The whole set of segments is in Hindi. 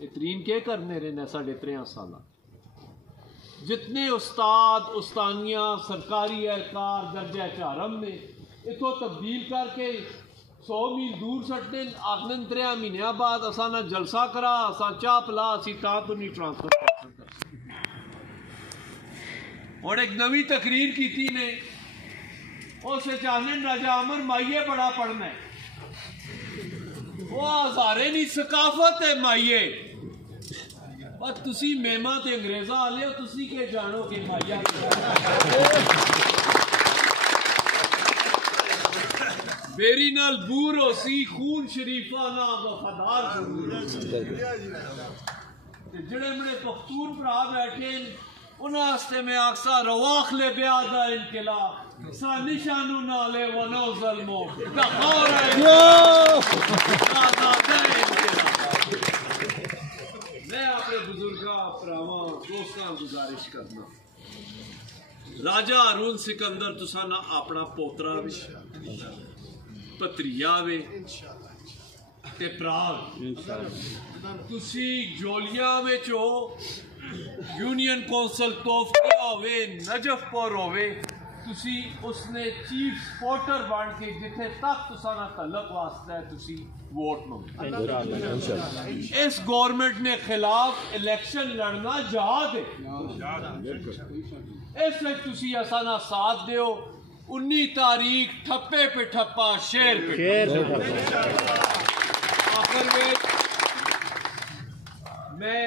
तरीन के करने रहे साढ़े 3 साल जितने उस्ताद उस्तानियाँ सरकारी एहलकार दर्जा चारम ने इतों तब्दील करके 100 मील दूर सटने आखन 3 महीनों बाद असा ना जलसा करा असा चाह पिला असी तो नहीं ट्रांसफर कर सकते। और एक नवी तकरीर की ने उस चाहने राजा अमर माइये बड़ा पढ़ना है वो हजारे नहीं सकाफत है माइये पर तुसी मेमा ते अंग्रेजा आले हो तुसी के जानो कि माइया बेरी नाल बूर हो सी खून शरीफा ना वफादार जड़े बड़े पख्तून भरा बैठे उन्हें मैं आखसा रवाख ले ब्यादा इनकलाब सा निशानु नाले वनो ज़ल्मो दखौर मैं अपने बुजुर्गा भरावां दोस्तां गुजारिश करना राजा हारून सिकंदर तुसा ना अपना पोतरा भी भतरीआ वे ते भरा तुसी जोलियां विच हो यूनियन कौंसल तोफतिया होवे नजफपुर होवे तुसी उसने चीफ सपोर्टर बन के जिथे तक तुसा ना तलक वास्ता है तुसी वोट मंगो। इस गवर्नमेंट ने खिलाफ इलेक्शन लड़ना जहाद है इस तुसी असा ना साथ दियो 19 तारीख ठप्पे पे ठप्पा शेर पे आखिर में मैं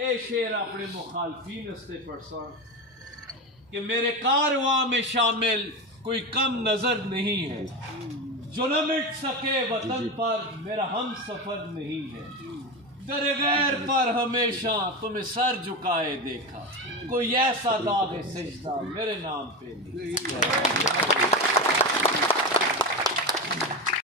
ए शेर अपने मुखालफीन हस्ते पढ़सा कि मेरे कारवां में शामिल कोई कम नजर नहीं है जो न मिट सके वतन पर मेरा हम सफर नहीं है दर गैर पर हमेशा तुम्हें सर झुकाए देखा कोई ऐसा दाग सजदा मेरे नाम पे नहीं।